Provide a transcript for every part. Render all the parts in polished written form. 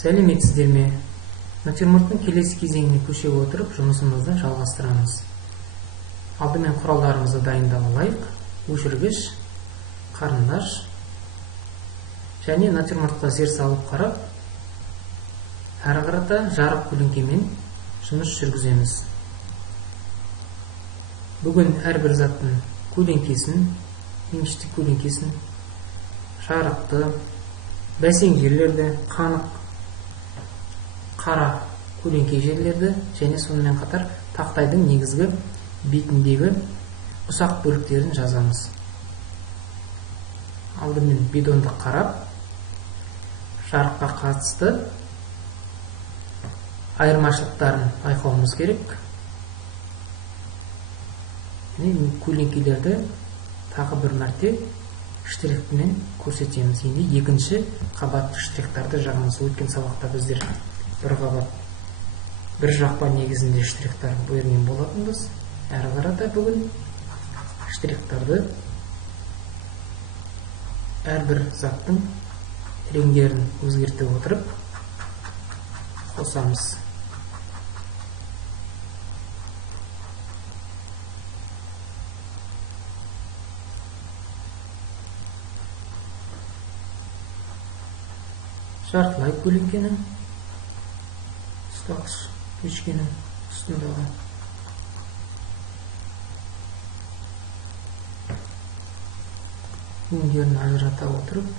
Сәлеметсіздер ме? Натюрморттың келесі кезеңіне көше отырып, жұмысымызды жалғастырамыз. Алдымен құралдарымызды дайындап алайық. Өшіргіш, қарындаш және натюрмортқа зер салып қарап, әрі қарата жарық көлеңкемен жұмыс жүргіземіз. Бүгін әрбір заттың көлеңкесін, меншікті көлеңкесін, жарықты, бәсеңдерлерді, қанық, қара көлеңке жерлерді және сонымен қатар тақтайдың негізгі бетіндегі ұсақ бөліктерін жазамыз. Алдымен бидонды қарап, жарыққа қатысты айырмашылықтарын байқауымыз керек. Көлеңкелерді тағы бір мәрте штрихпен көрсетеміз. Енді екінші қабатты штрихтарды жағамыз. Өткен сабақта біздер бір қабат, бір жақпа негізінде штрихтар берген болатынбыз. Әрі қарата бүгін штрихтарды әрбір заттың реңдерін өзгерте отырып қосамыз. Жартылай көлеңкенің ұстағыш пешкенің үстіндағы өңдерін ажырата отырып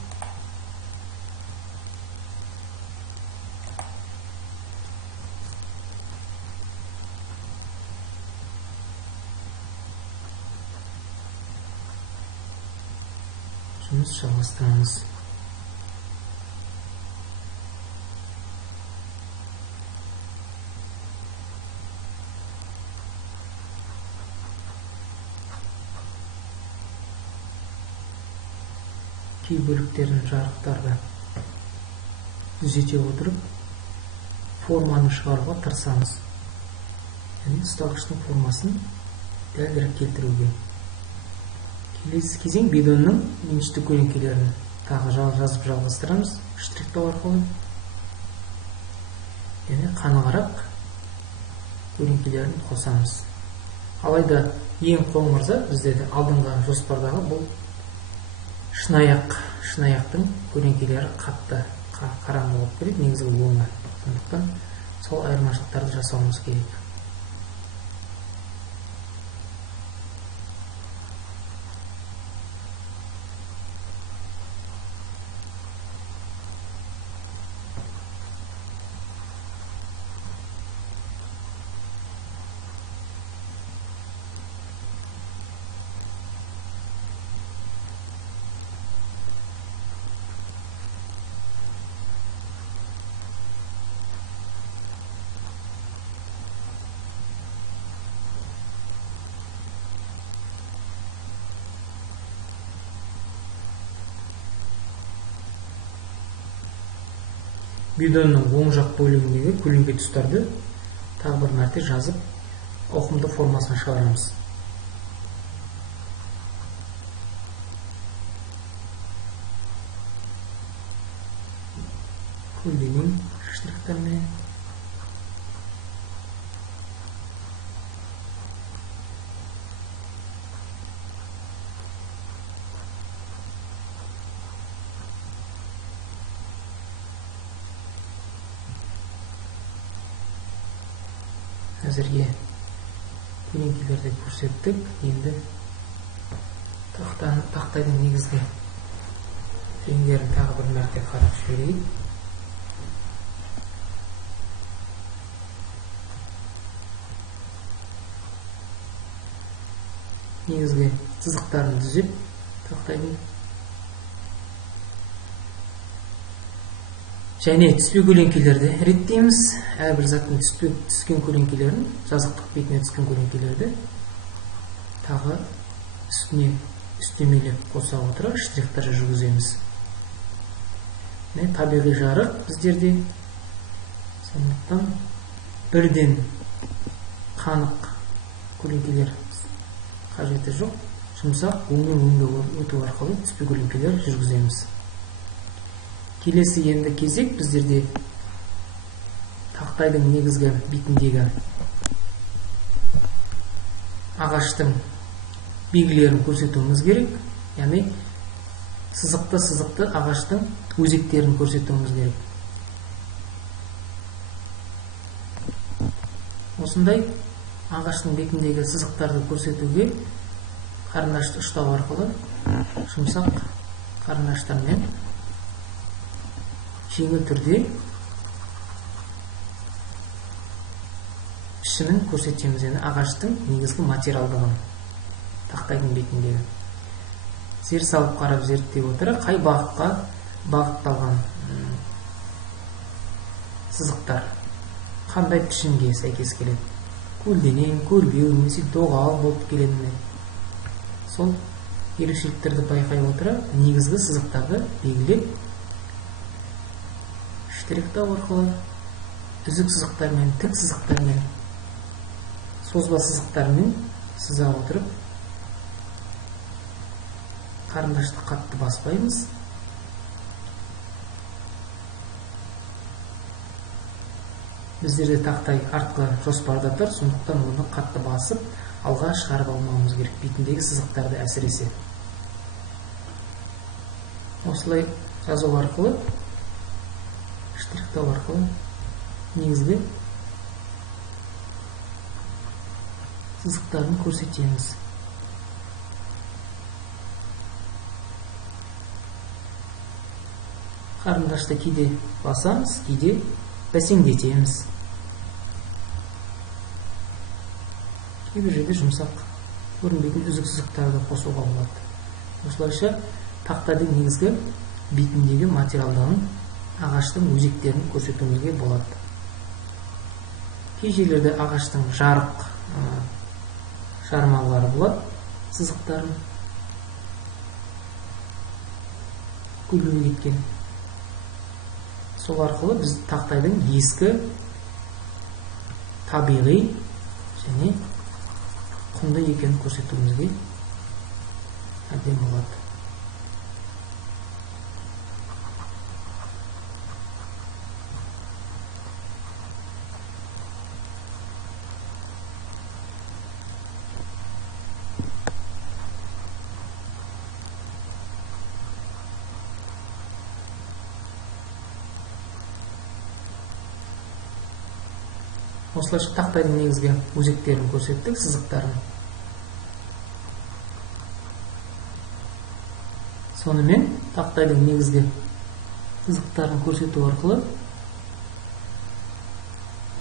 жұмыс жалғастырамыз. Кей бөліктерін жарықтарды түзете отырып форманы шығаруға тырысамыз. Ұстағыштың формасын дәлірек келтіруге. Келесі кезең бидонның меншікті көлеңкелерін тағы жазып жалғастырамыз штрихтау арқылы. Және қанығырақ көлеңкелерін қосамыз. Алайда ең қоңыр зат біздерде алдыңғы жоспардағы бұл шынаяқтың көлеңкелері қатты қараңғы болып келеді, негізгі өңі. Сондықтан сол айырмашылықтарды жасауымыз керек. Бидонның оң жақ бөлігіндегі көлеңке тұстарды тағы бір мәрте жазып, ауқымды формасын шығарамыз. Көлденең штрихтармен әзірге көлеңкелерді көрсеттік. Енді тақтайдың негізгі реңдерін тағы бір мәрте қарап жіберейік. Негізгі сызықтарын түзеп тақтайдың және түспе көлеңкелерді реттейміз. Әрбір заттың түскен көлеңкелерін, жазықтық бетіне түскен көлеңкелерді тағы үстемелеп қоса отырып штрихтар жүргіземіз. Табиғи жарық біздерде, сондықтан бірден қанық көлеңкелер қажеті жоқ. Жұмсақ өңге өту арқылы түспе көлеңкелер жүргіземіз. Келесі енді кезек біздерде тақтайдың негізгі бетіндегі ағаштың белгілерін көрсетуіміз керек. Яғни сызықты ағаштың өзектерін көрсетуіміз керек. Осындай ағаштың бетіндегі сызықтарды көрсетуге қарындашты ұштау арқылы жұмсақ қарындаштармен жеңіл түрде пішімін көрсетеміз. Яғни ағаштың негізгі материалдығын тақтайдың бетіндегі зер салып қарап зерттей отыра қай бағытқа бағытталған сызықтар қандай пішімге сәйкес келеді, көлденең, көлбеу немесе доғал болып келеді ме, сол ерекшеліктерді байқай отыра негізгі сызықтарды белгілеп штрихтау арқылы үзік сызықтармен, тік сызықтармен, созба сызықтармен сыза отырып қарындашты қатты баспаймыз. Біздерде тақтай артқы жоспарда тұр, сондықтан оны қатты басып алға шығарып алмауымыз керек, бетіндегі сызықтарды әсіресе. Осылай жазу арқылы, штрихтау арқылы негізгі сызықтарын көрсетеміз. Қарындашты кейде басамыз, кейде бәсеңдетеміз. Кейбір жерде жұмсақ көрінбейтін үзік сызықтарды қосуға болады. Осылайша тақтайдың негізгі бетіндегі материалдығын, ағаштың өзектерін көрсетуімізге болады. Кей жерлерде ағаштың жарық жармалары болады, сызықтарын көлбеу кеткен. Сол арқылы біз тақтайдың ескі, табиғи және құнды екенін көрсетуімізге әбден болады. Осылайша тақтайдың негізгі өзектерін көрсеттік, сызықтарын. Сонымен тақтайдың негізгі сызықтарын көрсету арқылы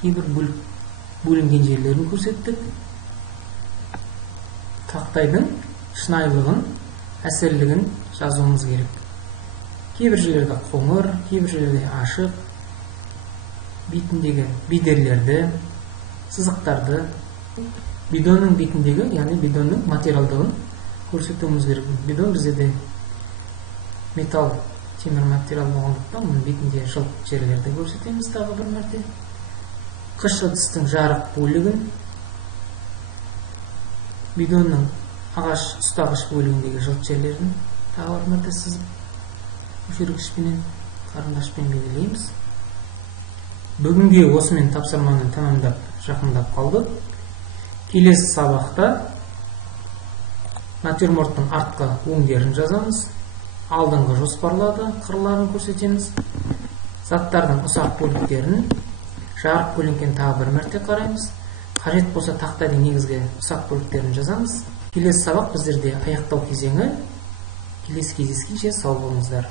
кейбір бөлінген жерлерін көрсеттік. Тақтайдың шынайылығын, әсерлігін жазуымыз керек. Кейбір жерлерде қоңыр, кейбір жерлерде ашық, бетіндегі бедерлерді, сызықтарды, бидонның бетіндегі, яғни бидонның материалдығын көрсетуіміз керек. Бидон бізде металл, темір материал болғандықтан, оның бетінде жылт жерлерді көрсетеміз тағы бір мәрте. Қыш ыдыстың жарық бөлігін, бидонның ағаш ұстағыш бөлігіндегі жылт жерлерін тағы бір мәрте сызып, өшіргішпенен, қарындашпен белгілейміз. Бүгінге осымен тапсырманы тәмамдап, жақындап қалдық. Келесі сабақта натюрморттың артқы өңдерін жазамыз. Алдыңғы жоспарларды, қырларын көрсетеміз. Заттардың ұсақ бөліктерін, жарық бөлінген тағы бір мәрте қараймыз. Қажет болса тақтайдың негізгі ұсақ бөліктерін жазамыз. Келесі сабақ біздерде аяқтау кезеңі. Келесі кездескенше сау болыңыздар.